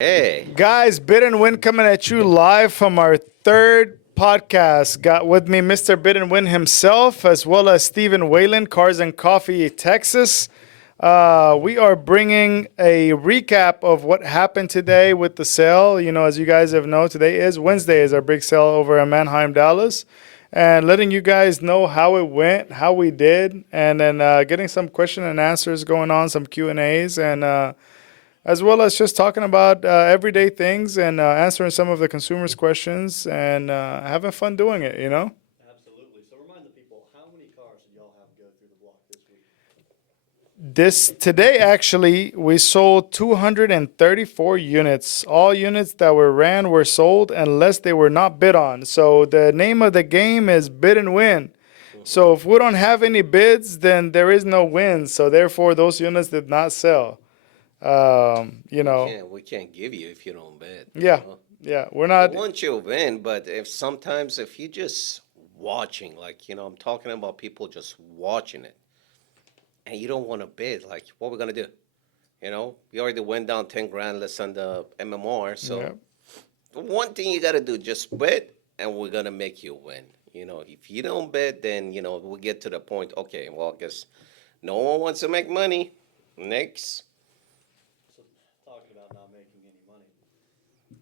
Hey, Guys, Bid and Win coming at you live from our third podcast. Got with me Mr. Bid and Win himself, as well as Stephen Whalen, Cars and Coffee, Texas. We are bringing a recap of what happened today with the sale. You know, as you guys have known, today is Wednesday, is our big sale over in Manheim, Dallas, and letting you guys know how it went, how we did, and then getting some question and answers going on, some Q and A's, and as well as just talking about everyday things and answering some of the consumers' questions and having fun doing it, you know? Absolutely. So remind the people, how many cars did y'all have go through the block this week? This today actually we sold 234 units. All units that were ran were sold unless they were not bid on. So the name of the game is bid and win. So if we don't have any bids, then there is no win. So therefore, those units did not sell. You we know, can't give you if you don't bet. yeah, yeah, we're We not. want you to win, but if you just watching, I'm talking about people just watching it, and you don't want to bid, like, what we gonna do? We already went down 10 grand less on the MMR, Yeah. so the one thing you gotta do, just bet, and we're gonna make you win. If you don't bet, then we'll get to the point. Okay, well, I guess no one wants to make money. Next. So talking about not making any money,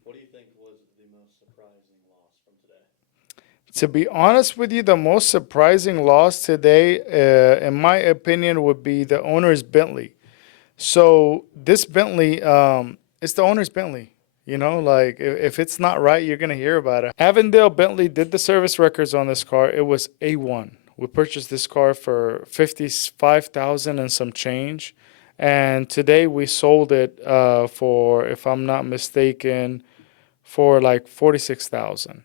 what do you think was the most surprising loss from today? To be honest with you, the most surprising loss today, in my opinion, would be the owner's Bentley. So this Bentley, it's the owner's Bentley. You know, like if it's not right, you're gonna hear about it. Avondale Bentley did the service records on this car. It was A1. We purchased this car for 55,000 and some change, and today we sold it for, if I'm not mistaken, for like 46,000.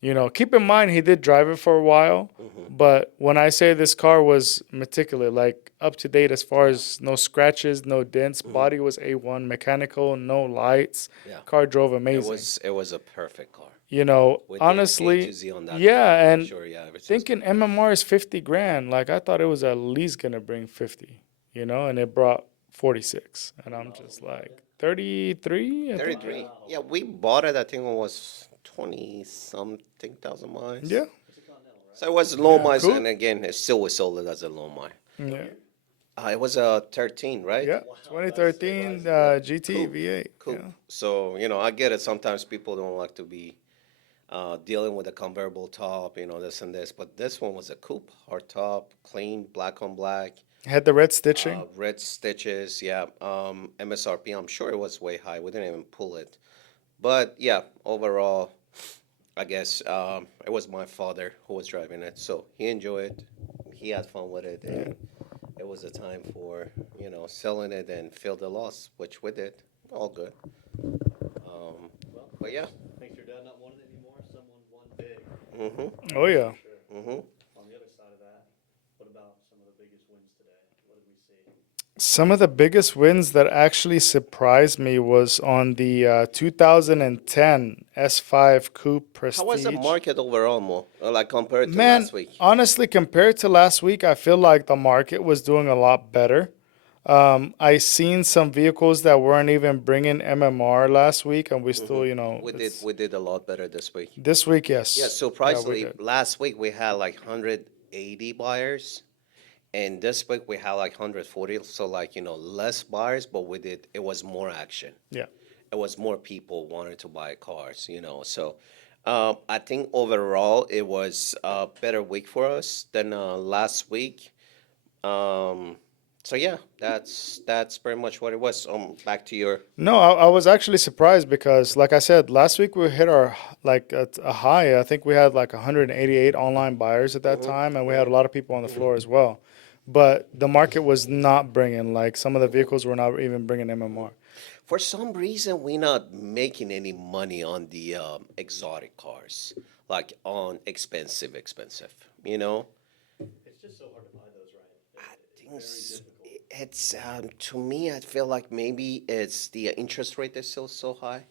You know, keep in mind he did drive it for a while, but when I say this car was meticulous, like up to date as far as no scratches, no dents, body was A1, mechanical, no lights, Yeah. car drove It amazing. was it was a perfect car. You know, We did A to honestly, Z on that car. yeah, For and sure, yeah. Ever since thinking MMR is 50 grand, like I thought it was at least gonna bring 50, you know, and it brought 46. And I'm just like 33, I think. 33. Yeah, we bought it. I think it was 20 something thousand miles. Yeah. It's a Continental, right? So it was low miles, Cool. and again, it still was sold as a low mile. Yeah. It was a 13, right? Yeah. Wow, 2013 that's GT Cool. V8. Cool. Yeah. So I get it. Sometimes people don't like to be dealing with a convertible top, this and this. But this one was a coupe, hard top, clean, black on black. Had the red stitching. Red stitches, yeah. MSRP, I'm sure it was way high. We didn't even pull it. But yeah, overall, I guess it was my father who was driving it. So he enjoyed it. He had fun with it. And it was a time for, selling it and fill the loss, which we did. All good. Well, But yeah. makes your dad not want it anymore. Someone won big, Mm-hmm. Oh yeah. for sure. Mm-hmm. On the other side of that, what about some of the biggest wins today? What did we see? Some of the biggest wins that actually surprised me was on the 2010 S5 Coupe How was the Prestige. market overall, Mo? Like compared to Man, last week? honestly, compared to last week, I feel like the market was doing a lot better. I seen some vehicles that weren't even bringing MMR last week, and we still, you know, We did a lot better this week. this week, Yeah, yes. Yeah, we surprisingly, did. last week we had like 180 buyers, and this week we had like 140. So less buyers, but it was more action. Yeah. It was more people wanting to buy cars. So I think overall it was a better week for us than last week. Um, so yeah, that's pretty much what it was. Back to your. No, I was actually surprised because, like I said, last week we hit our like a high. I think we had like 188 online buyers at that time, and we had a lot of people on the floor as well. But the market was not bringing, like some of the vehicles were not even bringing MMR. For some reason, we're not making any money on the exotic cars, like on expensive. You know, It's just so hard to buy those, right? I think Very difficult. it's to me. I feel like maybe it's the interest rate is still so high.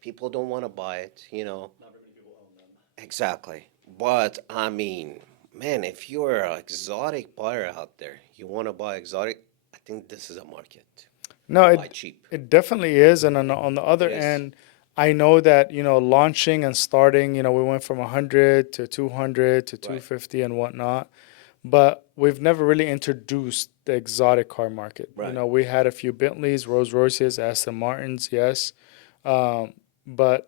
People don't want to buy it. Not very many people own them. Exactly. But I mean, man, if you're an exotic buyer out there, you want to buy exotic. I think this is a market. No, buy cheap. it definitely is. And on the other It is. end, I know that, launching and starting, we went from 100 to 200 to Right. 250 and whatnot. But we've never really introduced the exotic car market. Right. We had a few Bentleys, Rolls Royces, Aston Martins, yes. Um,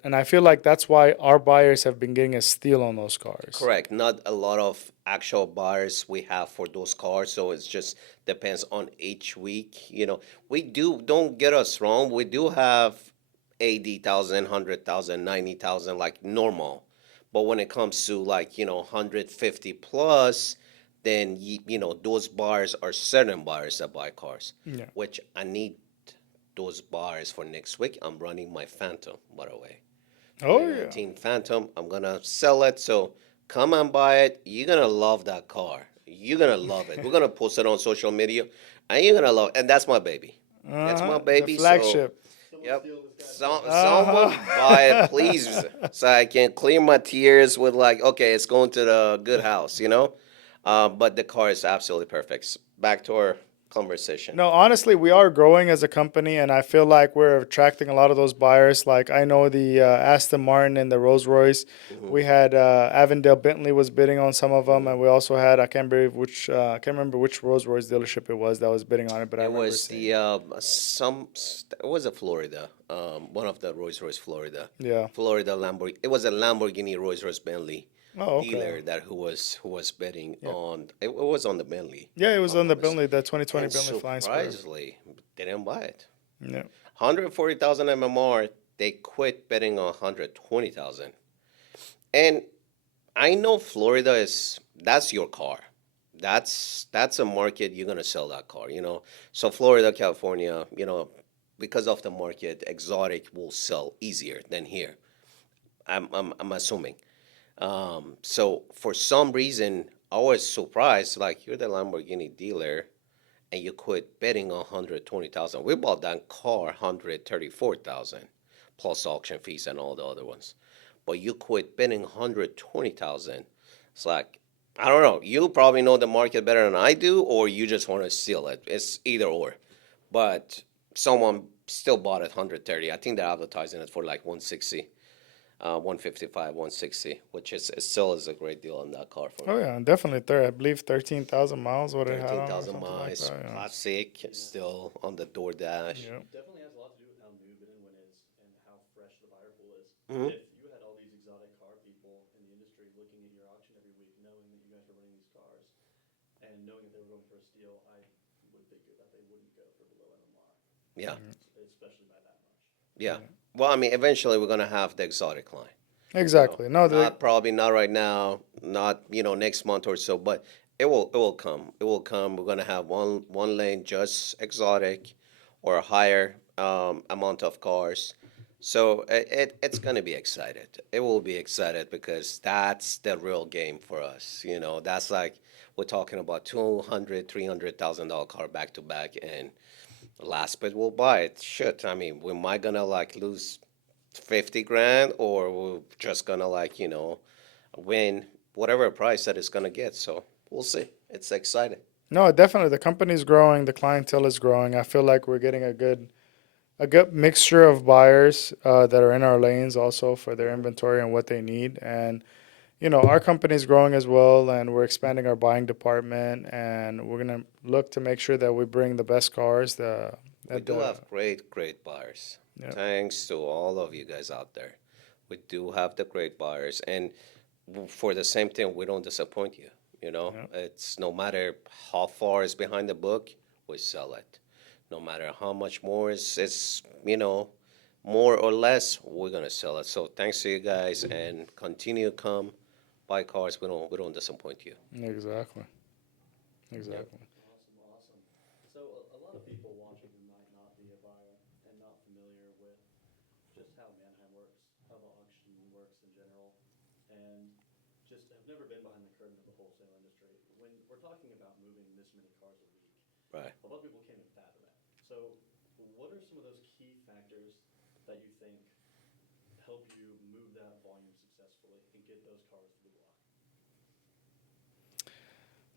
and I feel like that's why our buyers have been getting a steal on those cars. Correct. Not a lot of actual buyers we have for those cars, so it's just depends on each week. We do, don't get us wrong, we do have 80,000, 100,000, 90,000 like normal. But when it comes to like, 150 plus, then those buyers are certain buyers that buy cars, Yeah. which I need those buyers for next week. I'm running my Phantom, by the way. Oh yeah. 2019 Phantom. I'm gonna sell it. So come and buy it. You're gonna love that car. You're gonna love it. We're gonna post it on social media, and you're gonna love it. And that's my baby. That's my The baby. So flagship. Someone yep. steal this guy's Someone buy it, please, so I can clear my tears with like, okay, it's going to the good house. But the car is absolutely perfect. Back to our conversation. No, honestly, we are growing as a company, and I feel like we're attracting a lot of those buyers. Like I know the Aston Martin and the Rolls Royce. We had Avondale Bentley was bidding on some of them, and we also had I can't remember which Rolls Royce dealership it was that was bidding on it, but I It remember was seeing. the it was a Florida, one of the Rolls Royce Florida, Yeah. Florida Lamborghini. It was a Lamborghini Rolls Royce Bentley Oh, dealer okay. that who was betting on. It was on the Bentley, Yeah, it if was I'm on the not mistaken. Bentley, the 2020 And Bentley Flying Spur. surprisingly, they didn't buy it. Yeah. 140,000 MMR. They quit betting on 120,000. And I know Florida that's your car. That's a market you're gonna sell that car. So Florida, California, because of the market, exotic will sell easier than here. I'm assuming. So for some reason, I was surprised. Like you're the Lamborghini dealer, and you quit betting on 120,000. We bought that car 134,000 plus auction fees and all the other ones. But you quit betting 120,000. It's like, I don't know. You probably know the market better than I do, or you just want to steal it. It's either or. But someone still bought it 130. I think they're advertising it for like 160, 155, 160, which still is a great deal on that car for Oh me. yeah, definitely third. I believe 13,000 miles. What it had on it, 13,000 something like miles, that. Yeah. classic, still on the DoorDash. Yeah. definitely has a lot to do with how new Bitcoin is and how fresh the buyer pool is. Mhm. If you had all these exotic car people in the industry looking at your auction every week, knowing that you guys are running these cars, and knowing that they were going for a steal, I would figure that they wouldn't go for below MMR, Yeah, especially by that much. yeah. Well, I mean, eventually we're gonna have the exotic line. Exactly. No, Not probably not right now, not next month or so, but it will come. It will come. We're gonna have one lane just exotic, or a higher amount of cars. So it's gonna be excited. It will be excited because that's the real game for us. That's like we're talking about 200, $300,000 car back to back, and last bid will buy it. Shit, I mean, we might gonna like lose 50 grand, or we're just gonna like win whatever price that it's gonna get. So we'll see. It's exciting. no, definitely the company's growing, the clientele is growing. I feel like we're getting a good mixture of buyers that are in our lanes also for their inventory and what they need. And our company's growing as well, and we're expanding our buying department, and we're gonna look to make sure that we bring the best cars. We At do the have great buyers. Yeah. Thanks to all of you guys out there. We do have the great buyers, and for the same thing, we don't disappoint you. Yeah. It's no matter how far is behind the book, we sell it. No matter how much more is more or less, we're gonna sell it. So thanks to you guys, and continue to come buy cars. We don't disappoint you. Exactly. Exactly. Awesome. So a lot of people watching who might not be a buyer and not familiar with just how Manheim works, how the auction works in general, and just have never been behind the curtain of the wholesale industry. When we're talking about moving this many cars a week, Right. a lot of people can't even fathom that. So what are some of those key factors that you think help you move that volume successfully and get those cars to the block?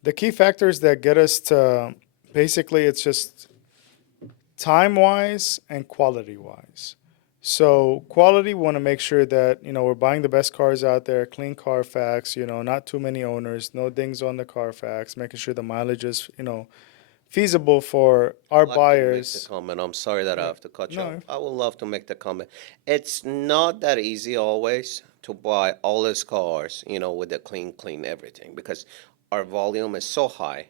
The key factors that get us to basically it's just time wise and quality wise. So quality, we want to make sure that we're buying the best cars out there, clean Carfax, not too many owners, no dings on the Carfax, making sure the mileage is feasible for our I'd like to make the buyers. comment. I'm sorry that I have to cut you No, off. I would love to make the comment. It's not that easy always to buy all these cars, with the clean everything because our volume is so high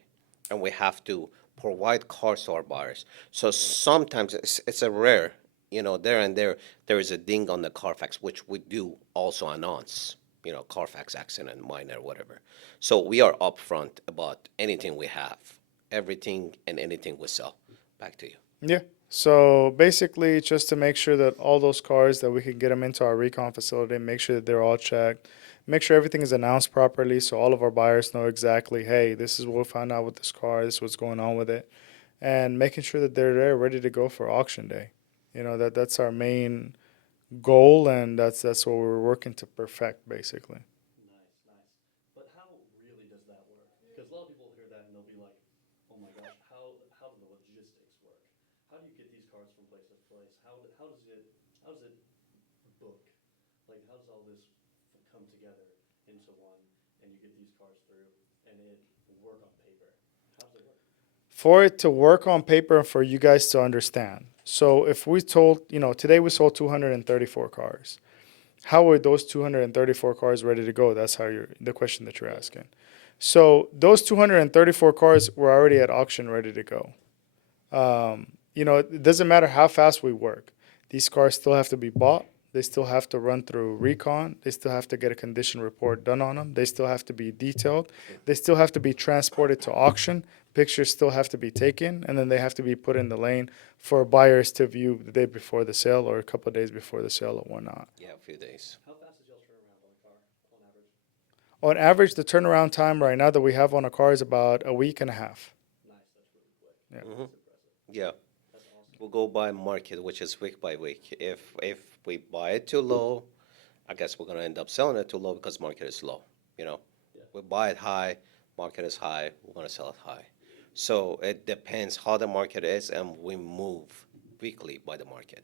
and we have to provide cars to our buyers. So sometimes it's a rare, there and there is a ding on the Carfax, which we do also announce, Carfax accident, minor, whatever. So we are upfront about anything we have, everything and anything we sell. Back to you. yeah. So basically, just to make sure that all those cars that we can get them into our recon facility, make sure that they're all checked, make sure everything is announced properly, so all of our buyers know exactly, hey, this is what we found out with this car, this is what's going on with it, and making sure that they're there ready to go for auction day. That's our main goal, and that's what we're working to perfect, basically. Nice, nice. But how really does that work? Because a lot of people hear that and they'll be like, oh my gosh, how do the logistics work? How do you get these cars from place to place? How does it book? Like, how does all this come together into one and you get these cars through and it work on paper? How does it work? For it to work on paper and for you guys to understand. So if we told, today we sold 234 cars. How are those 234 cars ready to go? That's the question that you're asking. So those 234 cars were already at auction ready to go. It doesn't matter how fast we work. These cars still have to be bought. They still have to run through recon. They still have to get a condition report done on them. They still have to be detailed. They still have to be transported to auction. Pictures still have to be taken, and then they have to be put in the lane for buyers to view the day before the sale or a couple of days before the sale or whatnot. Yeah, a few days. How fast is y'all turnaround on a car on average? On average, the turnaround time right now that we have on a car is about a week and a half. Nice, that's really quick. Yeah. That's impressive. Yeah. That's awesome. We'll go by market, which is week by week. If we buy it too low, I guess we're gonna end up selling it too low because market is low. Yeah. We buy it high, market is high, we're gonna sell it high. So it depends how the market is, and we move weekly by the market.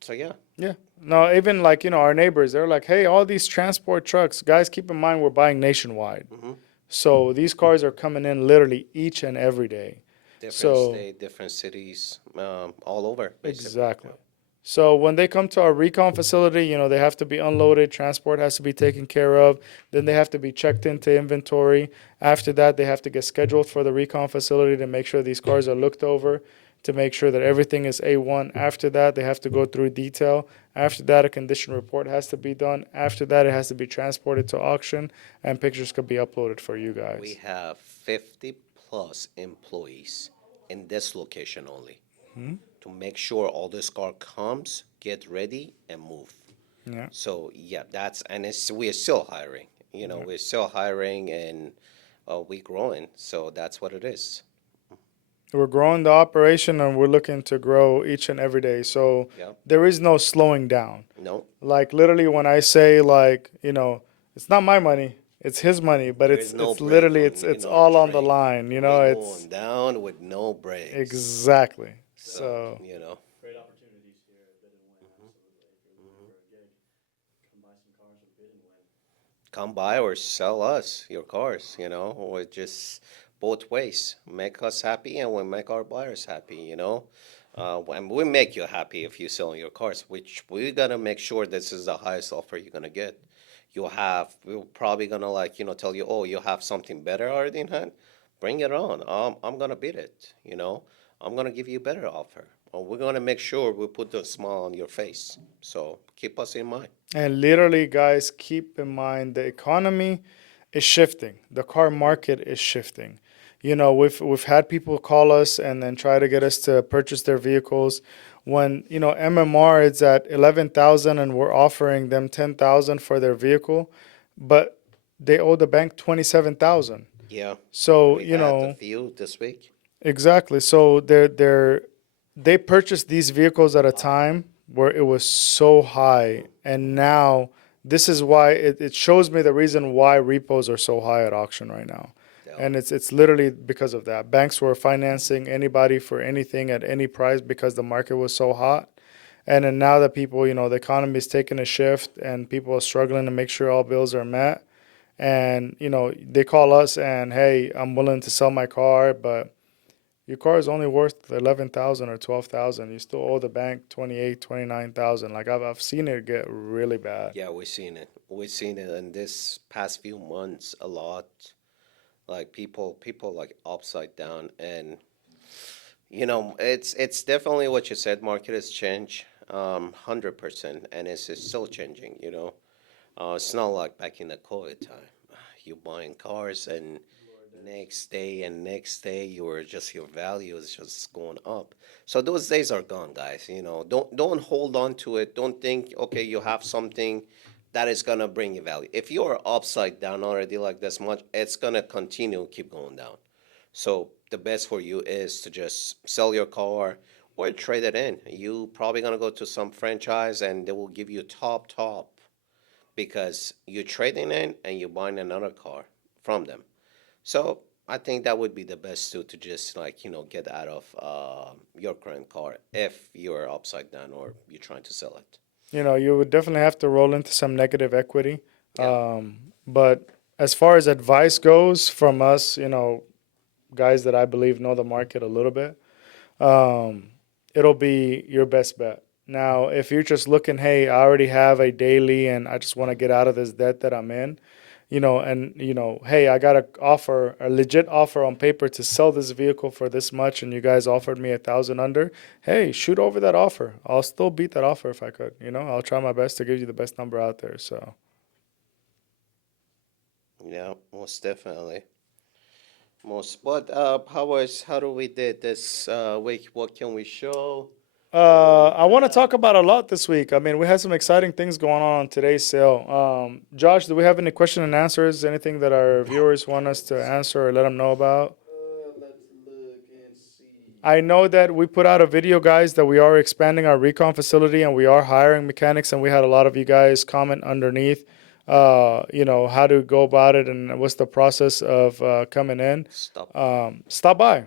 So yeah, Yeah. No, even like, our neighbors, they're like, hey, all these transport trucks, guys, keep in mind we're buying nationwide. So these cars are coming in literally each and every day. different So- state, different cities, all over. Basically. Exactly. So when they come to our recon facility, they have to be unloaded, transport has to be taken care of, then they have to be checked into inventory. After that, they have to get scheduled for the recon facility to make sure these cars are looked over, to make sure that everything is A1. After that, they have to go through detail. After that, a condition report has to be done. After that, it has to be transported to auction, and pictures could be uploaded for you guys. We have 50 plus employees in this location only to make sure all this car comes, get ready, and move. Yeah. So yeah, we're still hiring. We're still hiring, and we're growing. So that's what it is. We're growing the operation, and we're looking to grow each and every day. So Yeah. there is no slowing down. No, Like literally, when I say it's not my money, it's his money, but There it's is no it's break literally on, it's our all on the train. line. we're It's going down with no brakes. exactly. So Great opportunities here at Bid and Win, absolutely. If you're looking for a gig, come buy some cars with Bid and Win. Come by or sell us your cars. Or just both ways. Make us happy, and we make our buyers happy. And we make you happy if you sell your cars, which we gotta make sure this is the highest offer you're gonna get. We're probably gonna tell you, oh, you have something better already in hand. Bring it on. I'm gonna beat it. I'm gonna give you a better offer. Or we're gonna make sure we put the smile on your face. So keep us in mind. and literally, guys, keep in mind the economy is shifting. The car market is shifting. We've had people call us and then try to get us to purchase their vehicles. When MMR is at 11,000 and we're offering them 10,000 for their vehicle, but they owe the bank 27,000. Yeah. So We had a few this week. exactly. So they purchased these vehicles at a time where it was so high, and now this is why it shows me the reason why repos are so high at auction right now. And it's literally because of that. Banks were financing anybody for anything at any price because the market was so hot. And then now that people, the economy is taking a shift and people are struggling to make sure all bills are met. And, they call us and, hey, I'm willing to sell my car, but your car is only worth 11,000 or 12,000. You still owe the bank 28, 29,000. Like I've seen it get really bad. Yeah, we've seen it. We've seen it in this past few months a lot. Like people like upside down, and it's definitely what you said. Market has changed, 100%, and it's still changing. It's not like back in the COVID time. You buying cars and next day your value is just going up. So those days are gone, guys. Don't hold on to it. Don't think, okay, you have something that is gonna bring you value. If you're upside down already like this much, it's gonna continue keep going down. So the best for you is to just sell your car or trade it in. You probably gonna go to some franchise and they will give you top because you're trading in and you're buying another car from them. So I think that would be the best to just like get out of your current car if you're upside down or you're trying to sell it. You would definitely have to roll into some negative equity. Yeah. But as far as advice goes from us, guys that I believe know the market a little bit, um, it'll be your best bet. Now, if you're just looking, hey, I already have a daily and I just want to get out of this debt that I'm in, hey, I got a legit offer on paper to sell this vehicle for this much, and you guys offered me 1,000 under. Hey, shoot over that offer. I'll still beat that offer if I could. I'll try my best to give you the best number out there. So. Yeah, most definitely. But how do we did this week? What can we show? I want to talk about a lot this week. I mean, we had some exciting things going on today's sale. Josh, do we have any question and answers? Anything that our viewers want us to answer or let them know about? Let's look and see. I know that we put out a video, guys, that we are expanding our recon facility and we are hiring mechanics, and we had a lot of you guys comment underneath, how to go about it and what's the process of coming in. Stop. Stop by.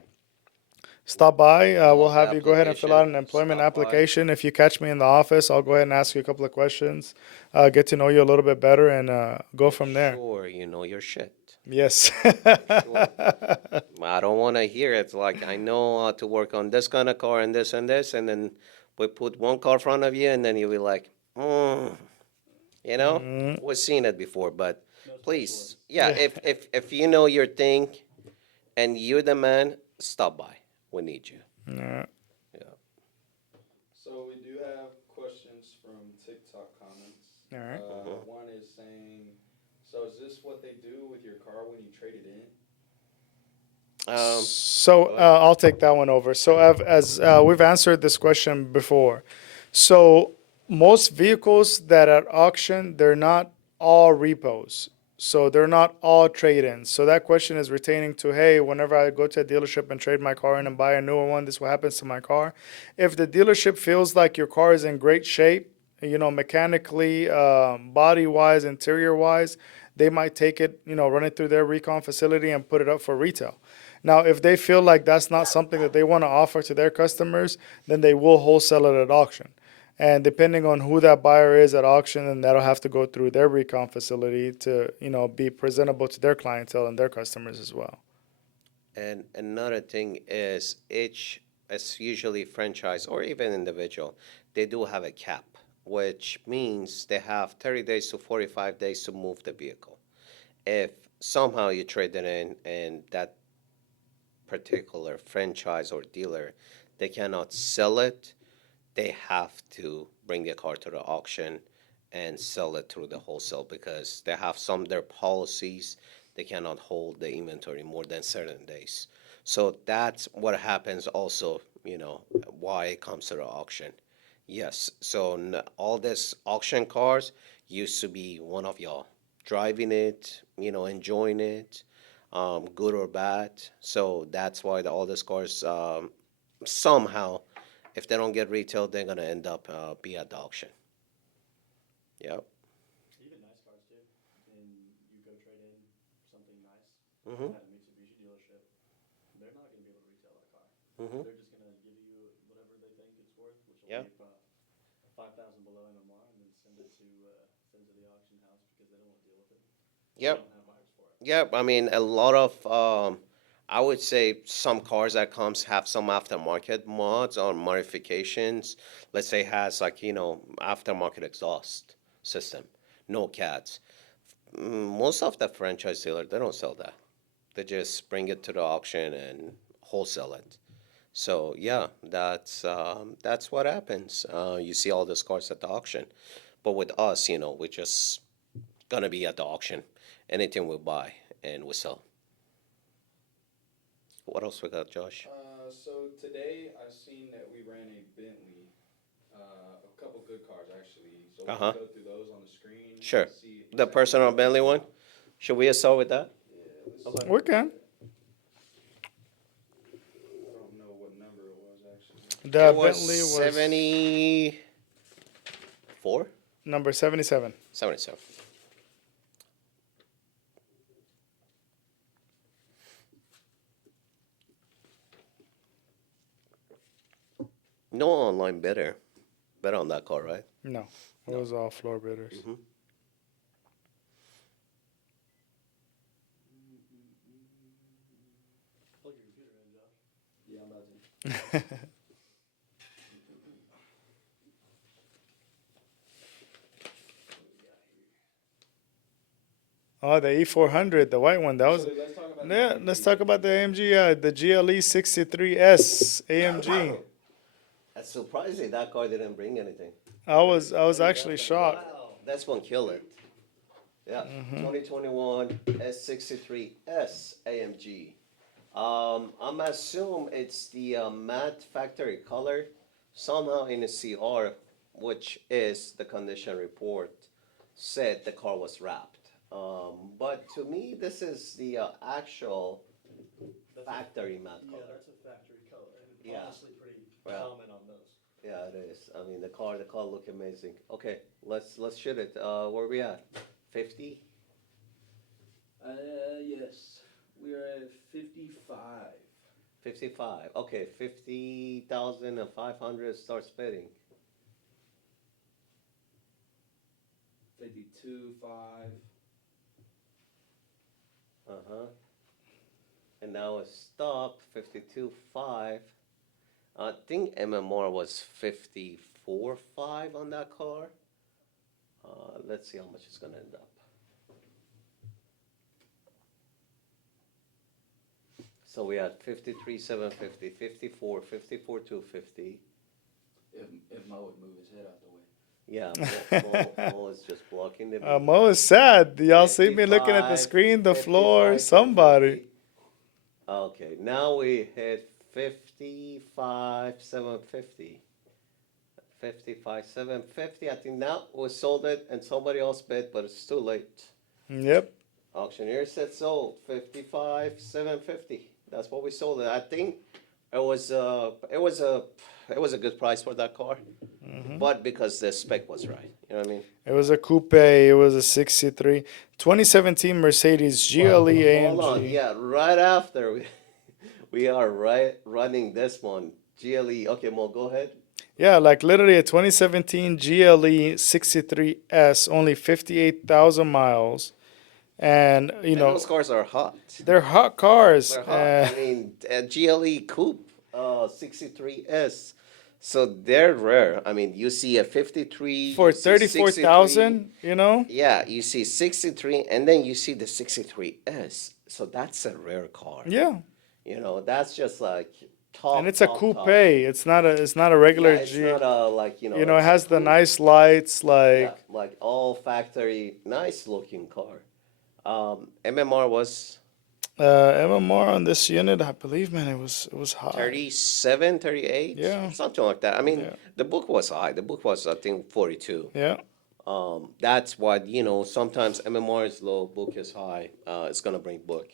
Stop by. Fill We'll out the have you go ahead and fill out an employment Stop by. application. If you catch me in the office, I'll go ahead and ask you a couple of questions, get to know you a little bit better, and go from there. Sure, you know your shit. Yes. I don't want to hear it. Like I know how to work on this kind of car and this, and then we put one car in front of you, and then you'll be like, we've seen it before. But please, yeah, if you know your thing, and you're the man, stop by. We need you. Yeah. Yeah. So we do have questions from TikTok comments. All right. One is saying, so is this what they do with your car when you trade it in? So I'll take that one over. So as we've answered this question before, so most vehicles that are at auction, they're not all repos. So they're not all trade-ins. So that question is retaining to, hey, whenever I go to a dealership and trade my car in and buy a newer one, this is what happens to my car. If the dealership feels like your car is in great shape, mechanically, body-wise, interior-wise, they might take it, run it through their recon facility and put it up for retail. Now, if they feel like that's not something that they want to offer to their customers, then they will wholesale it at auction. And depending on who that buyer is at auction, then that'll have to go through their recon facility to, be presentable to their clientele and their customers as well. And another thing is each, as usually franchise or even individual, they do have a cap, which means they have 30 days to 45 days to move the vehicle. If somehow you trade it in and that particular franchise or dealer, they cannot sell it, they have to bring the car to the auction and sell it through the wholesale because they have some of their policies. They cannot hold the inventory more than certain days. So that's what happens also, why it comes to the auction. Yes, so all this auction cars used to be one of y'all driving it, enjoying it, good or bad. So that's why all these cars somehow, if they don't get retail, they're gonna end up be at the auction. Yep. Even nice cars too. And you go trade in something nice. Mhm. I had a Mitsubishi Mhm. They're just gonna give you whatever they think it's worth, which will Yeah. leave 5,000 below MMR, and then send it to the auction house because they don't want to deal with it. They Yep. don't have buyers for it. Yep. I mean, a lot of, I would say some cars that comes have some aftermarket mods or modifications. Let's say has like, aftermarket exhaust system, no cats. Most of the franchise dealer, they don't sell that. They just bring it to the auction and wholesale it. So yeah, that's what happens. You see all these cars at the auction, but with us, we're just gonna be at the auction. Anything we buy and we sell. What else we got, Josh? So today I seen that we ran a Bentley, a couple good cars actually. So we Uh-huh. can go through those on the screen. Sure. And see The exactly personal what Bentley it's one? about. Should we start with that? Yeah, let's Okay. We can. I don't know what number it was actually. The It was Bentley was 74? number 77. 77. No online bidder. Bet on that car, right? No, it was all floor bidders. Mhm. Plug your computer in, Josh. Yeah, I'm about to. Oh, the E400, the white one. That was. So let's talk about Yeah, the let's talk about the AMG, the GLE 63S AMG. That's surprising that car didn't bring anything. I was actually shocked. Wow. That's one killer. Yeah, 2021 S63S AMG. I'm assume it's the matte factory color. Somehow in the CR, which is the condition report, said the car was wrapped. But to me, this is the actual That's a- factory matte Yeah, color. that's a factory color, and Yeah. honestly pretty Well. common on those. Yeah, it is. I mean, the car look amazing. Okay, let's shoot it. Where we at? 50? Yes, we're at 55. 55. Okay, 50,500 starts bidding. 52.5. Uh-huh. And now it's stopped, 52.5. I think MMR was 54.5 on that car. Let's see how much it's gonna end up. So we had 53,750, 54, 54,250. If Mo would move his head out the way. Yeah, Mo is just blocking the view. Mo is sad. Y'all see me looking at the 55, screen, the floor, 55, somebody. 250. Okay, now we hit 55,750. 55,750. I think now we sold it and somebody else bid, but it's too late. Yep. Auctioneer said sold 55,750. That's what we sold it. I think it was a good price for that car, but because the spec was right. You know what I mean? It was a coupe. It was a 63. 2017 Mercedes GLE Hold on, AMG. yeah, right after we are running this one GLE. Okay, Mo, go ahead. Yeah, like literally a 2017 GLE 63S, only 58,000 miles. And, And those cars are hot. they're hot cars. They're hot. I mean, GLE Coupe 63S. So they're rare. I mean, you see a 53 For you see 34,000, 63. Yeah, you see 63, and then you see the 63S. So that's a rare car. Yeah. That's just like top. And it's a top, coupe. top. It's not a regular Yeah, it's G. not a like It it's a has the coupe. nice lights, Yeah, like all factory, nice looking car. MMR was MMR on this unit, I believe, man, it was high. 37, 38, Yeah. something like that. I mean, Yeah. the book was high. The book was, I think, 42. Yeah. That's what, sometimes MMR is low, book is high. It's going to bring book.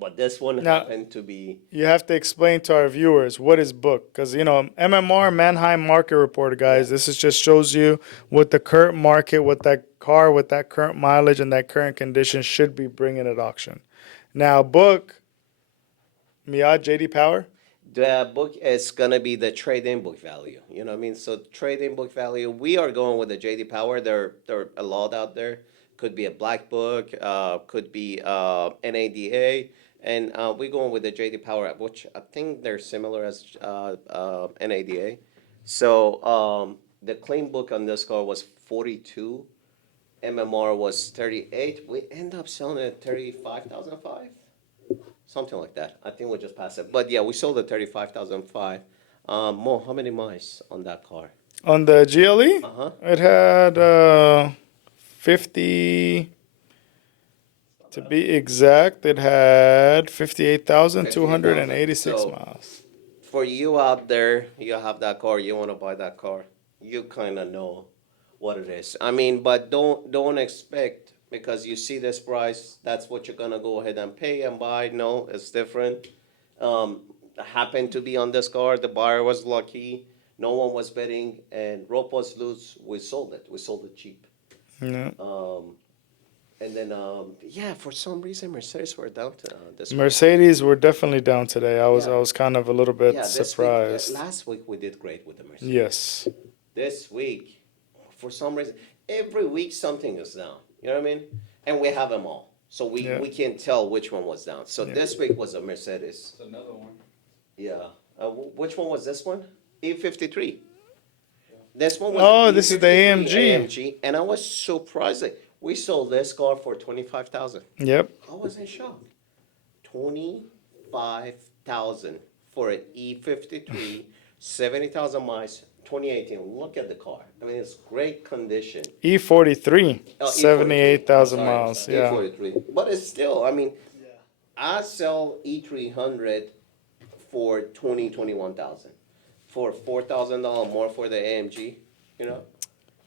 But this one Now- happened to be, You have to explain to our viewers what is book, because MMR Mannheim Market Report, guys. This is just shows you what the current market, what that car with that current mileage and that current condition should be bringing at auction. Now, book, Miata JD Power. The book is gonna be the trade-in book value. You know what I mean? So trade-in book value, we are going with the JD Power. There are a lot out there. Could be a black book, could be NADA, and we're going with the JD Power, which I think they're similar as NADA. So the clean book on this car was 42. MMR was 38. We end up selling it 35,005, something like that. I think we just passed it. But yeah, we sold it 35,005. Mo, how many miles on that car? On the GLE, Uh-huh. it had 50. To be exact, it had 58,286 So- miles. For you out there, you have that car, you want to buy that car, you kind of know what it is. I mean, but don't expect because you see this price, that's what you're gonna go ahead and pay and buy. No, it's different. Happened to be on this car. The buyer was lucky. No one was bidding, and rope was loose. We sold it. We sold it cheap. Yeah. And then, yeah, for some reason, Mercedes were down to this. Mercedes were definitely down today. I was Yeah. kind of a little bit Yeah, this surprised. week, last week we did great with the Mercedes. Yes. This week, for some reason, every week something is down. You know what I mean? And we have them all, so Yeah. we can't tell which one was down. So Yeah. this week was a Mercedes. It's another one. Yeah. Which one was this one? E53. This one was. Oh, this is the E53 AMG. and I was surprised. Like, we sold this car for 25,000. Yep. I was in shock. 25,000 for an E53, 70,000 miles, 2018. Look at the car. I mean, it's great condition. E43, Oh, E43. 78,000 Sorry, miles. Yeah. E43. But it's still, I mean, Yeah. I sell E300 for 21,000. For $4,000 more for the AMG, you know?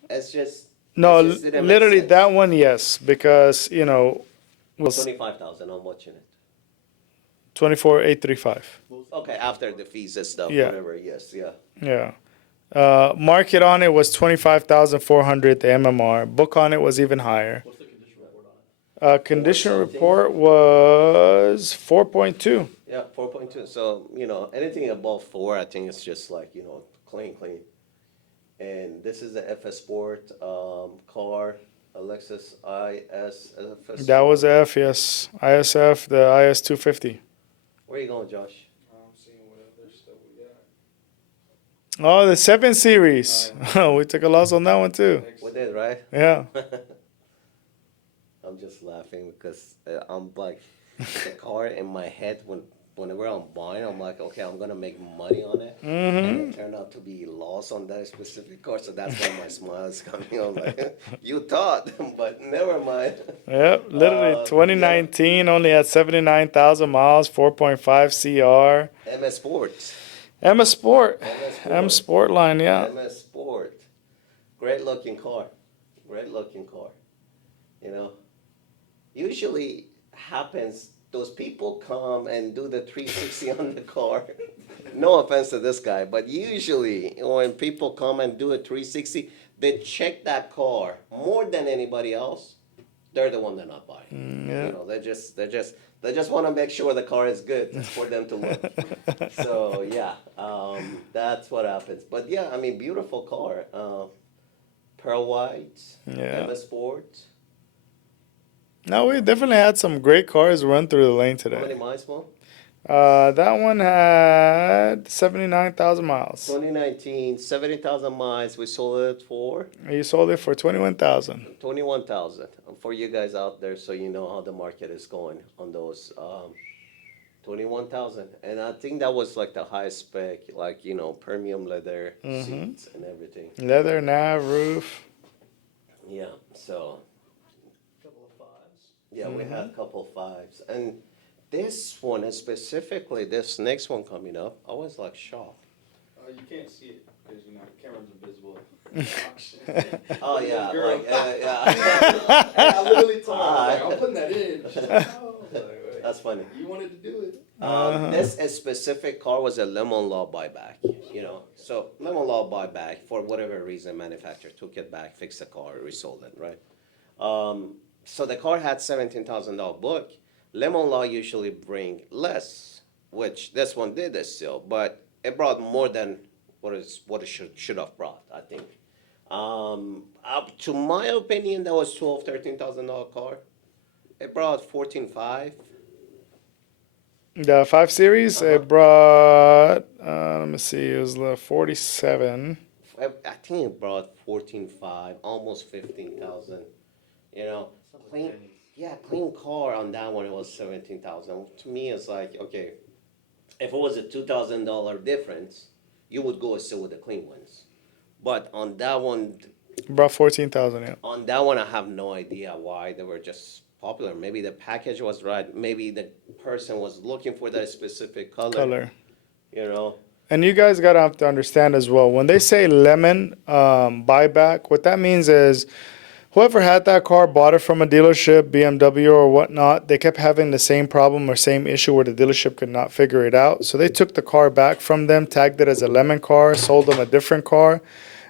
It's just. No, it just didn't make literally sense. that one, yes, because was 25,000, I'm watching it. 24,835. Okay, after the fees and stuff, Yeah. whatever, yes, yeah. Yeah. Market on it was 25,400. The MMR book on it was even higher. What's the condition report on it? Condition something. report was 4.2. Yeah, 4.2. So, anything above 4, I think it's just like, clean. And this is the FS Sport car, a Lexus ISFS. That was the F, yes. ISF, the IS 250. Where you going, Josh? I'm seeing what other stuff we got. Oh, the 7 Series. We took a loss on that one too. Next- We did, right? Yeah. I'm just laughing because I'm like, the car in my head, whenever I'm buying, I'm like, okay, I'm going to make money on it. And it turned out to be loss on that specific car, so that's why my smile is coming. I'm like, you thought, but never mind. Yep. Literally 2019, only at 79,000 miles, 4.5 CR. MS Sports. M Sport. MS M Sport. Sport line, yeah. MS Sport. Great looking car. Usually happens, those people come and do the 360 on the car. No offense to this guy, but usually when people come and do a 360, they check that car more than anybody else. They're the one they're not buying. Yeah. They just want to make sure the car is good for them to look. So yeah, that's what happens. But yeah, I mean, beautiful car. Pearl white, Yeah. MS Sport. No, we definitely had some great cars run through the lane How many today. miles, Mo? That one had 79,000 miles. 2019, 70,000 miles. We sold it for You sold it for 21,000. 21,000. For you guys out there, so you know how the market is going on those. 21,000, and I think that was like the highest spec, like premium leather seats and everything. Leather nav roof. Yeah, so Couple of fives. yeah, we had a couple fives, and this one and specifically this next one coming up, I was like shocked. You can't see it because the camera's invisible. in the auction. Oh yeah, Girl. like yeah. I literally told her, I was like, I'm putting that in. She's like, oh. I was like, wait, That's funny. you wanted to do it. This specific car was a lemon law buyback, So lemon law buyback, for whatever reason, manufacturer took it back, fixed the car, resold it, right? So the car had $17,000 book. Lemon law usually bring less which this one did still, but it brought more than what it should have brought, I think. Up to my opinion, that was $13,000 car. It brought 14.5. The 5 Series, Uh-huh. it brought, let me see, it was the 47. I think it brought 14.5, almost 15,000. You know, Sounds like clean, pennies. yeah, clean car on that one. It was 17,000. To me, it's like, okay, if it was a $2,000 difference, you would go still with the clean ones. But Brought 14,000, yeah. on that one, I have no idea why they were just popular. Maybe the package was right. Maybe the person was looking for that specific color. Color. You know. And you guys gotta have to understand as well. When they say lemon buyback, what that means is whoever had that car bought it from a dealership, BMW or whatnot. They kept having the same problem or same issue where the dealership could not figure it out. So they took the car back from them, tagged it as a lemon car, sold them a different car.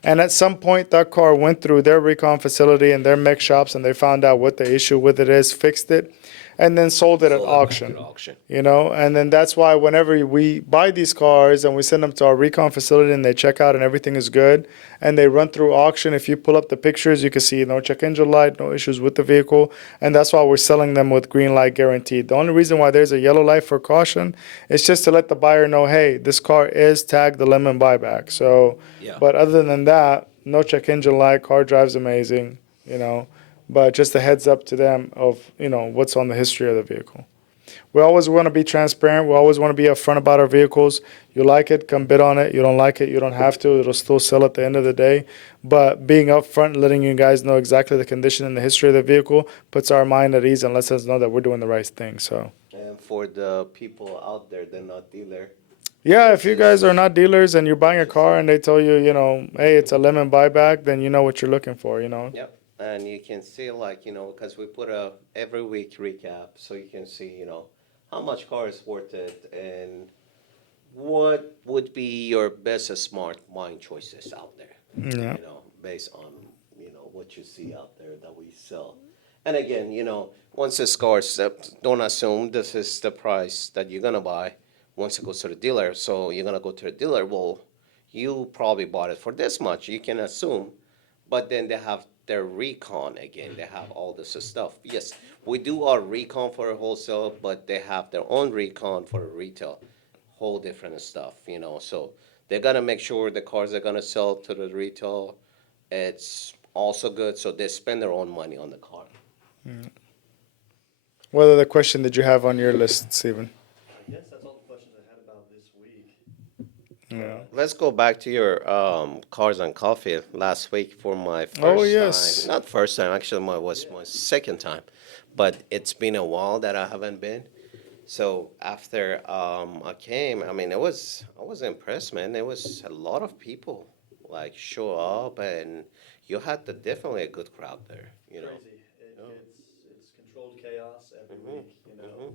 And at some point, that car went through their recon facility and their mech shops, and they found out what the issue with it is, fixed it, and then sold it at Sold it back auction. at auction. You know, and then that's why whenever we buy these cars and we send them to our recon facility and they check out and everything is good and they run through auction, if you pull up the pictures, you can see no check engine light, no issues with the vehicle, and that's why we're selling them with green light guaranteed. The only reason why there's a yellow light for caution is just to let the buyer know, hey, this car is tagged the lemon buyback. So, Yeah. but other than that, no check engine light, car drives amazing, you know, but just a heads up to them of, you know, what's on the history of the vehicle. We always want to be transparent. We always want to be upfront about our vehicles. You like it, come bid on it. You don't like it, you don't have to. It'll still sell at the end of the day. But being upfront, letting you guys know exactly the condition and the history of the vehicle puts our mind at ease and lets us know that we're doing the right thing. So, And for the people out there, they're not dealer. yeah, if you guys are not dealers and you're buying a car and they tell you, you know, hey, it's a lemon buyback, then you know what you're looking for, you know. Yep. And you can see, like, because we put a every week recap, so you can see, how much car is worth it and what would be your best smart mind choices out there, Yeah. based on, what you see out there that we sell. And again, once this car is, don't assume this is the price that you're going to buy once it goes to the dealer. So you're going to go to the dealer, well, you probably bought it for this much. You can assume, but then they have their recon again. They have all this stuff. Yes, we do our recon for a wholesale, but they have their own recon for a retail. Whole different stuff. So they're gonna make sure the cars they're gonna sell to the retail, it's also good. So they spend their own money on the car. What other question did you have on your list, Stephen? I guess that's all the questions I had about this week. Yeah. Let's go back to your cars and coffee last week for my first Oh, yes. time. Not first time, actually, was my second time, but it's been a while that I haven't been. So after I came, I mean, I was impressed, man. There was a lot of people like show up, and you had definitely a good crowd there. Crazy. Oh. It's controlled chaos every week, mhm.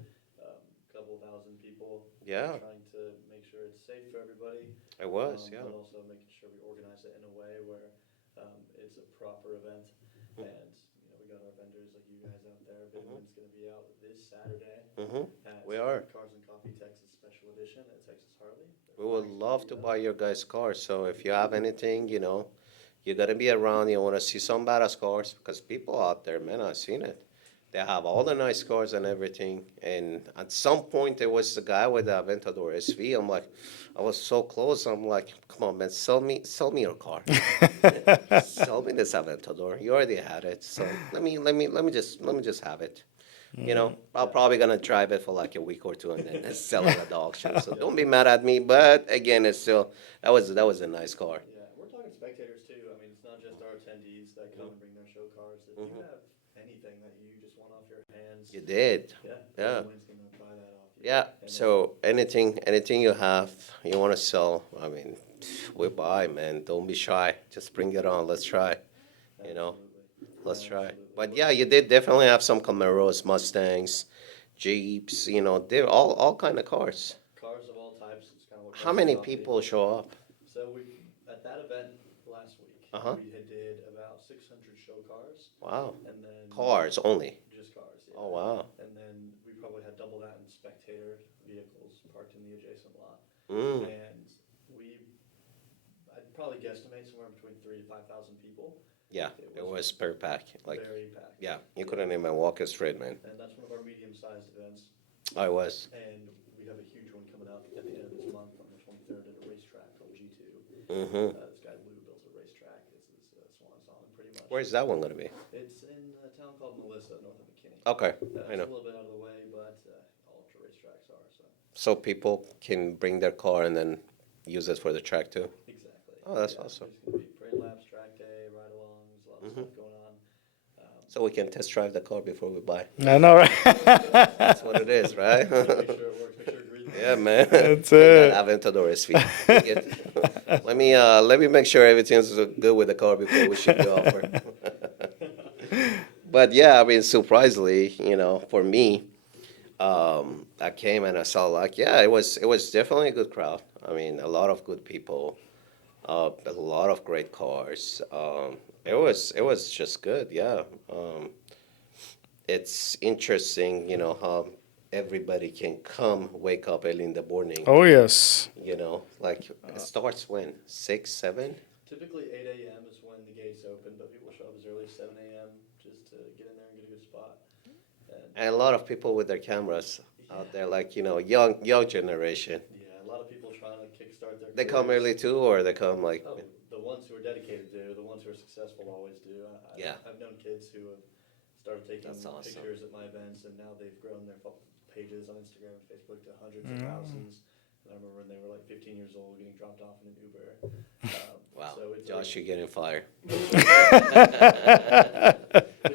Couple thousand people. Yeah. Trying to make sure it's safe for everybody. It was, yeah. But also making sure we organize it in a way where it's a proper event. And, we got our vendors like you guys out there. Bitcoin's going to be out this Saturday at We are. Cars and Coffee Texas Special Edition at Texas Harley. We would love to buy your guys' cars. So if you have anything, you gotta be around. You wanna see some badass cars because people out there, man, I've seen it. They have all the nice cars and everything. And at some point, there was the guy with the Aventador SV. I'm like, I was so close. I'm like, come on, man, sell me your car. Sell me this Aventador. You already had it, so let me just have it. I'm probably gonna drive it for like a week or two and then sell it at the auction. So don't be mad at me. But again, it's still that was a nice car. Yeah, we're talking spectators too. I mean, it's not just our attendees that come and bring their show cars. If you have anything that you just want off your hands, You did. yeah, everyone's gonna buy that off you. Yeah. And So anything you have, you want to sell, I mean, we buy, man. Don't be shy. Just bring it on. Let's try. Absolutely. Let's try. Absolutely. But yeah, you did definitely have some Camaros, Mustangs, Jeeps. They're all kind of cars. Cars of all types. It's kind of what How Cars many and Coffee- people show up? So we at that event last week. Uh-huh. We did about 600 show cars, Wow. and then Cars only. just cars. Yeah. Oh, wow. And then we probably had double that in spectator vehicles parked in the adjacent lot. Mm. And I'd probably guesstimate somewhere between 3,000 to 5,000 people. Yeah, it was per pack. Like, Very packed. yeah, you couldn't even walk it straight, man. And that's one of our medium-sized events. I was. And we have a huge one coming up at the end of this month on the 23rd at a racetrack called G2. Mm-hmm. This guy Lou built a racetrack. It's his swan song, pretty much. Where's that one gonna be? It's in a town called Melissa, north of McKinney. Okay, It's I know. a little bit out of the way, but all ultra racetracks are, so. So people can bring their car and then use it for the track too. Exactly. Oh, that's Yeah, awesome. There's gonna be parade laps, track day, ride-alongs, a lot of Mhm. stuff going on. So we can test drive the car before we buy. I know, right? That's what it is, right? Make sure it works, make sure it agrees. Yeah, man. That's Bring it. that Aventador SV. Let me make sure everything's good with the car before we ship the offer. But yeah, I mean, surprisingly, for me, I came and I saw like, yeah, it was definitely a good crowd. I mean, a lot of good people, a lot of great cars. It was just good, yeah. It's interesting, how everybody can come, wake up early in the morning. Oh, yes. Like it starts when 6, 7. Typically 8 a.m. is when the gates open, but people show up as early as 7 a.m. just to get in there and get a good spot. And a lot of people with their cameras out there, like young generation. Yeah, a lot of people trying to kickstart their They come careers. early too, or they come like, Oh, the ones who are dedicated do, the ones who are successful always do. Yeah. I've known kids who have started taking That's awesome. pictures at my events, and now they've grown their pages on Instagram and Facebook to hundreds of Mm. thousands. And I remember when they were like 15 years old getting dropped off in an Uber. wow, So it's Josh, you're getting fired. it's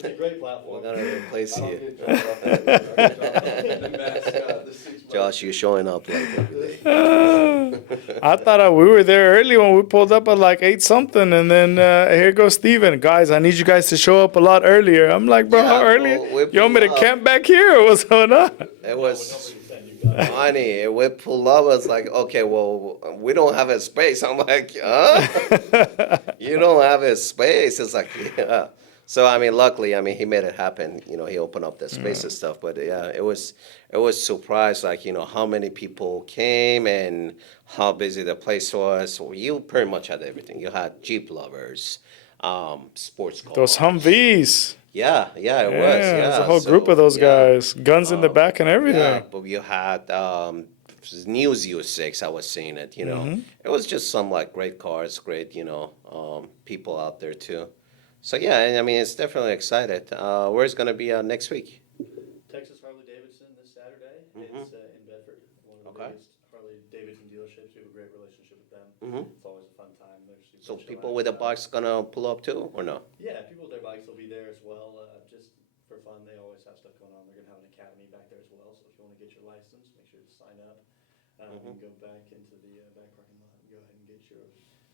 a great We're platform. gonna replace I don't you. get dropped off at the mascot, the 6 months. Josh, you're showing up like every day. I thought we were there early when we pulled up at like 8 something, and then here goes Steven. Guys, I need you guys to show up a lot earlier. I'm like, bro, Yeah, how early? well, we You want me to pulled up. camp back here, or what's going on? It was Nobody said you got it. funny. We pull up, it's like, okay, well, we don't have a space. I'm like, huh? You don't have a space. It's like, yeah. So I mean, luckily, he made it happen. He opened up the space and stuff. But yeah, it was surprised, like how many people came and how busy the place was. So you pretty much had everything. You had Jeep lovers, sports cars. Those Humvees. Yeah, it was. Yeah, there's a whole group So, of those yeah. guys. Guns in the back and Yeah, everything. but you had News U6. I was seeing it. Mm-hmm. It was just some like great cars, great people out there too. So yeah, and I mean it's definitely excited. Where's gonna be next week? Texas Harley Davidson this Saturday. Mhm. It's in Bedford, one of the Okay. biggest Harley Davidson dealerships. We have a great relationship with them. Mhm. It's always a fun time. They're super So chill people out with the about it. bikes gonna pull up too, or no? Yeah, people with their bikes will be there as well. Just for fun, they always have stuff going on. They're gonna have an academy back there as well. So if you want to get your license, make sure to sign up. You can go back into the back parking lot and go ahead and get your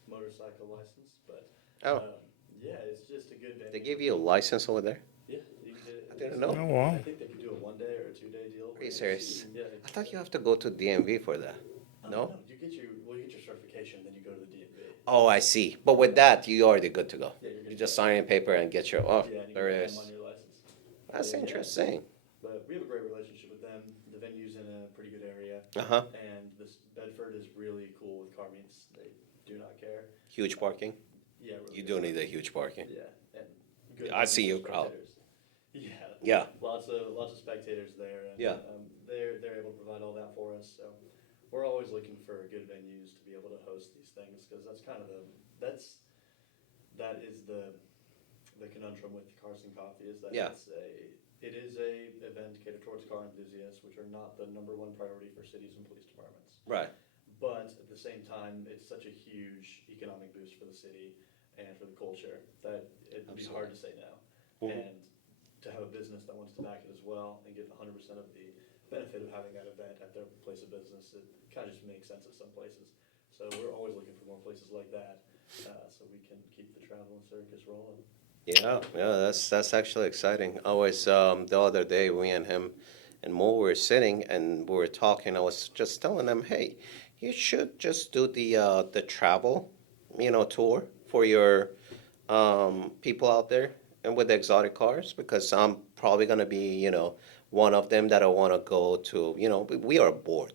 motorcycle license. But Oh, yeah, it's just a good venue. they give you a license over there? Yeah, you can get it. I didn't know. Oh, wow. I think they could do a 1 day or a 2 day deal. Are you serious? Yeah. I thought you have to go to DMV for that. No? You get your certification, then you go to the DMV. Oh, I see. But with that, you're already good to go. Yeah, you're good You to just go. sign a paper and get your. Oh, Yeah, and you there can it put them on is. your license. That's Yeah. interesting. But we have a great relationship with them. The venue's in a pretty good area, Uh huh. and this Bedford is really cool with car meets. They do not care. Huge parking. Yeah, really You good. do need a huge parking. Yeah, and good I see venues your for crowd. spectators. Yeah. Yeah. Lots of spectators there, and Yeah. they're able to provide all that for us. So we're always looking for good venues to be able to host these things because that's kind of that is the conundrum with Cars and Coffee is that Yeah. it is a event catered towards car enthusiasts, which are not the number one priority for cities and police departments. Right. But at the same time, it's such a huge economic boost for the city and for the culture that it'd be hard to say no. Mhm. And to have a business that wants to back it as well and get 100% of the benefit of having that event at their place of business, it kind of just makes sense at some places. So we're always looking for more places like that, so we can keep the travel and circus rolling. Yeah, that's actually exciting. I was the other day, we and him and Mo were sitting and we were talking. I was just telling him, hey, you should just do the travel, tour for your people out there and with the exotic cars because I'm probably gonna be, one of them that I want to go to. We are bored.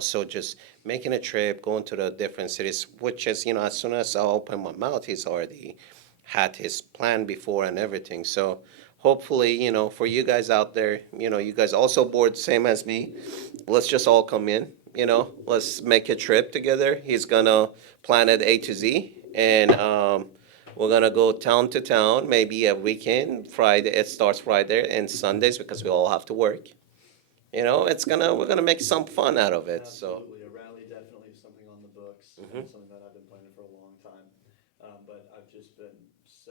So just making a trip, going to the different cities, which is, as soon as I open my mouth, he's already had his plan before and everything. So hopefully, for you guys out there, you guys also bored, same as me. Let's just all come in, let's make a trip together. He's gonna plan it A to Z, and we're gonna go town to town, maybe a weekend. Friday, it starts Friday and Sundays because we all have to work. We're gonna make some fun out of it. So Absolutely, a rally definitely is something on the books, Mhm. something that I've been planning for a long time. But I've just been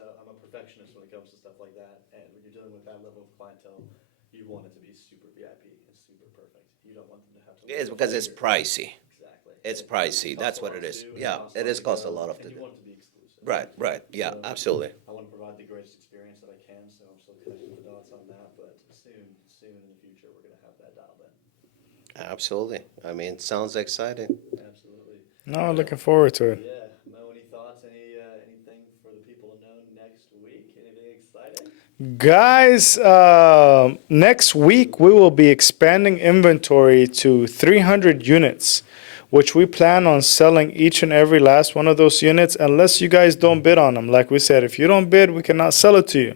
I'm a perfectionist when it comes to stuff like that, and when you're dealing with that level of clientele, you want it to be super VIP and super perfect. You don't want them to have to. it's because it's pricey. Exactly. It's It pricey. costs That's a what lot it is. to do, Yeah, it is cost a lot of and to you do. want it to be exclusive. Right. Yeah, So, absolutely. I want to provide the greatest experience that I can, so I'm still connecting the dots on that, but soon in the future, we're gonna have that dialed in. Absolutely. I mean, it sounds exciting. Absolutely. No, looking forward to it. Yeah, Mo, any thoughts, anything for the people to know next week? Anything exciting? Guys, next week we will be expanding inventory to 300 units, which we plan on selling each and every last one of those units unless you guys don't bid on them. Like we said, if you don't bid, we cannot sell it to you.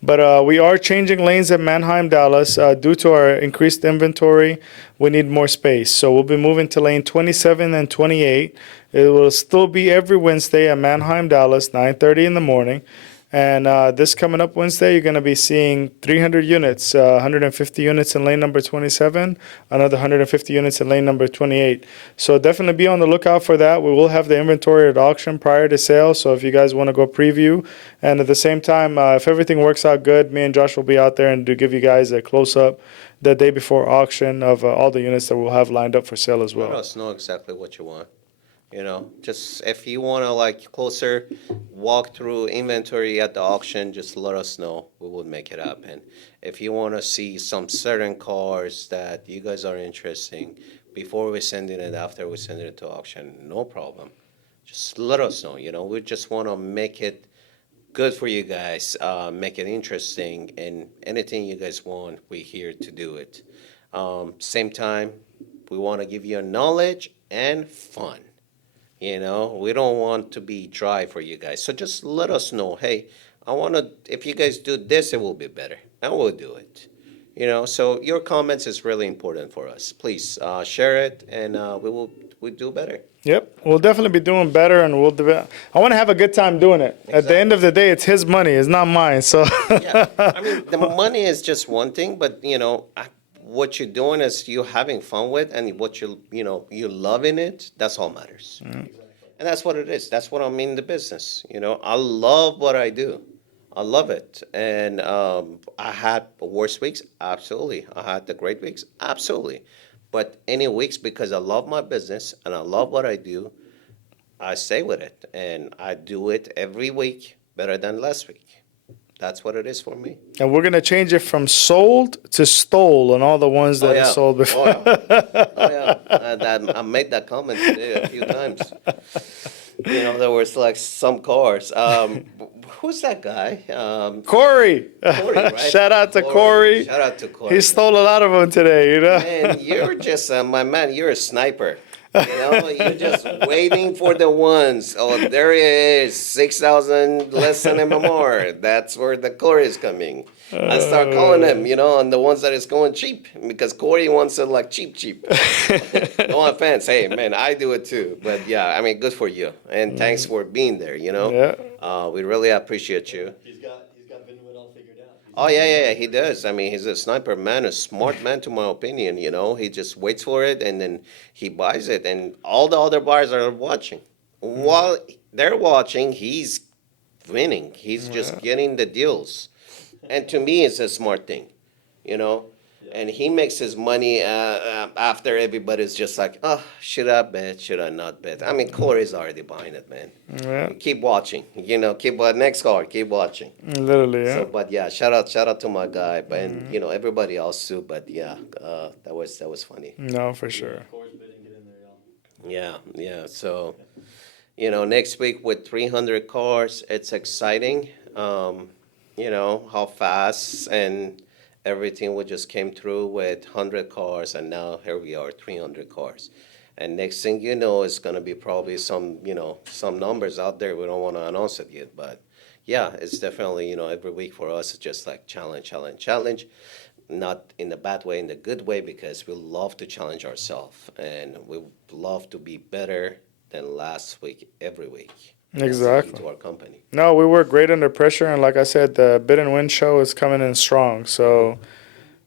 But we are changing lanes at Manheim, Dallas. Due to our increased inventory, we need more space. So we'll be moving to lane 27 and 28. It will still be every Wednesday at Manheim, Dallas, 9:30 in the morning. And this coming up Wednesday, you're going to be seeing 300 units, 150 units in lane number 27, another 150 units in lane number 28. So definitely be on the lookout for that. We will have the inventory at auction prior to sale. So if you guys want to go preview, and at the same time, if everything works out good, me and Josh will be out there and do give you guys a close up the day before auction of all the units that we'll have lined up for sale as Let well. us know exactly what you want. Just if you want to like closer walk through inventory at the auction, just let us know. We will make it happen. If you want to see some certain cars that you guys are interested in before we send it and after we send it to auction, no problem. Just let us know. We just want to make it good for you guys, make it interesting, and anything you guys want, we're here to do it. Same time, we want to give you knowledge and fun. We don't want to be dry for you guys. So just let us know, hey, if you guys do this, it will be better. And we'll do it. So your comments is really important for us. Please share it, and we do better. Yep, we'll definitely be doing better, and I want to have a good time doing it. At the end of the day, it's his money, it's not mine. So Yeah, I mean, the money is just one thing, but what you're doing is you're having fun with, and what you're loving it. That's all matters, Exactly. and that's what it is. That's what I'm in the business. I love what I do. I love it, and I had worse weeks, absolutely. I had the great weeks, absolutely. But any weeks because I love my business and I love what I do, I stay with it, and I do it every week better than last week. That's what it is for me. and we're gonna change it from sold to stole on all the ones that Oh, yeah. are sold before. Oh, yeah. I made that comment today a few times. There was like some cars. Who's that guy? Corey, Corey, right? shout out to Corey. Shout out to Corey. He stole a lot of them today. Man, you're just my man. You're a sniper. You're just waiting for the ones. Oh, there he is, 6,000 less than MMR. That's where the Corey is coming. I start calling him, on the ones that is going cheap because Corey wants it like cheap. No offense, hey man, I do it too. But yeah, I mean, good for you, and thanks for being there. Yeah. We really appreciate you. He's got Vinwood all figured out. Oh yeah, he does. I mean, he's a sniper man, a smart man, to my opinion. He just waits for it and then he buys it, and all the other buyers are watching. While they're watching, he's winning. He's just getting the deals, and to me, it's a smart thing, And he makes his money after everybody's just like, oh, should I bet? Should I not bet? I mean, Corey's already buying it, man. Yeah. Keep watching. Next card. Keep watching. Literally, yeah. So, but yeah, shout out to my guy, and everybody else too. But yeah, that was funny. No, for sure. Corey's bidding, get in there, y'all. Yeah. So, You know, next week with 300 cars, it's exciting. You know, how fast and everything we just came through with 100 cars, and now here we are, 300 cars. And next thing you know, it's gonna be probably some, you know, some numbers out there. We don't wanna announce it yet, but yeah, it's definitely, you know, every week for us, it's just like challenge, challenge, challenge. Not in the bad way, in the good way, because we love to challenge ourselves and we love to be better than last week every week. That's the key Exactly. to our company. No, we work great under pressure, and like I said, the bid and win show is coming in strong. So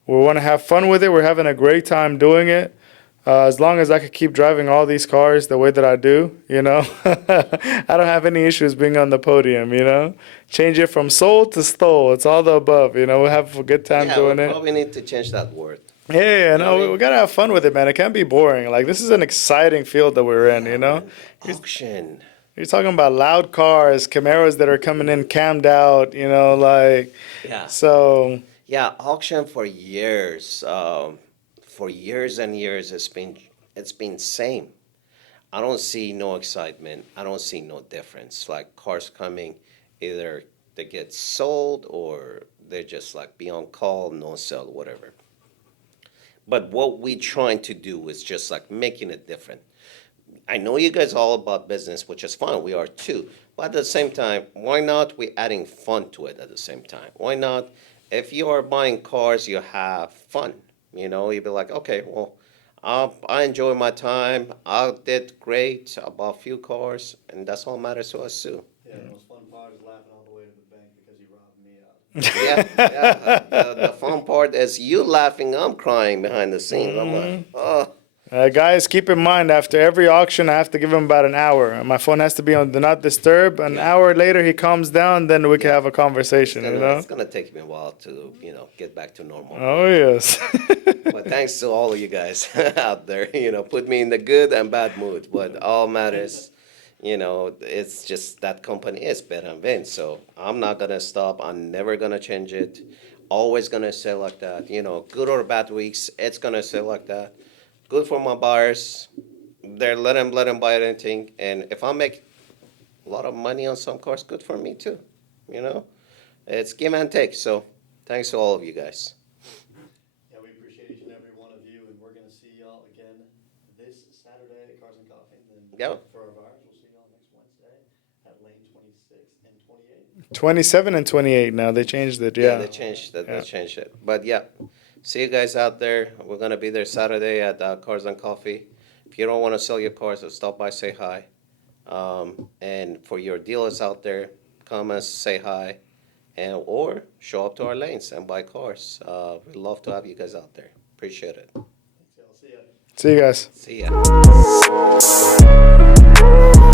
we want to have fun with it. We're having a great time doing it. As long as I could keep driving all these cars the way that I do, you know, I don't have any issues being on the podium, you know. Change it from sold to stole. It's all the above, you know. We'll have a good time Yeah, doing we it. probably need to change that word. Yeah, no, Yeah, we gotta have fun with it, man. It can't be boring. Like, this is an exciting field that we're in, you know. Auction. You're talking about loud cars, Camaros that are coming in cammed out, you know, like, Yeah. so, Yeah, auction for years and years it's been same. I don't see no excitement. I don't see no difference. Like cars coming, either they get sold or they're just like be on call, no sell, whatever. But what we trying to do is just like making it different. I know you guys are all about business, which is fine. We are too. But at the same time, why not we adding fun to it at the same time? Why not? If you are buying cars, you have fun. You know, you'd be like, okay, well, I enjoy my time. I did great. I bought a few cars, and that's all matters to us too. Yeah, the most fun part is laughing all the way to the bank because you robbed me out. Yeah, yeah. The fun part is you laughing, I'm crying behind the scenes. I'm like, oh. guys, keep in mind, after every auction, I have to give him about an hour. My phone has to be on do not disturb. An hour later, he calms down, then we can have a conversation, you know? It's gonna take me a while to, you know, get back to normal. Oh, yes. But thanks to all of you guys out there, you know, put me in the good and bad mood. But all matters, you know, it's just that company is better than Vince. So I'm not gonna stop. I'm never gonna change it. Always gonna say like that. You know, good or bad weeks, it's gonna say like that. Good for my buyers. They're let them buy anything. And if I make a lot of money on some cars, good for me too. You know, it's give and take. So thanks to all of you guys. Yeah, we appreciate each and every one of you, and we're gonna see y'all again this Saturday at Cars and Coffee. Then Yeah. for our buyers, we'll see y'all next Wednesday at lane 26 and 28. 27 and 28 now. They changed it, Yeah, yeah. they changed that. Yeah. They changed it. But yeah, see you guys out there. We're gonna be there Saturday at Cars and Coffee. If you don't want to sell your cars, stop by, say hi. And for your dealers out there, come and say hi, and or show up to our lanes and buy cars. We'd love to have you guys out there. Appreciate it. Thanks, y'all. See ya. See you guys. See ya.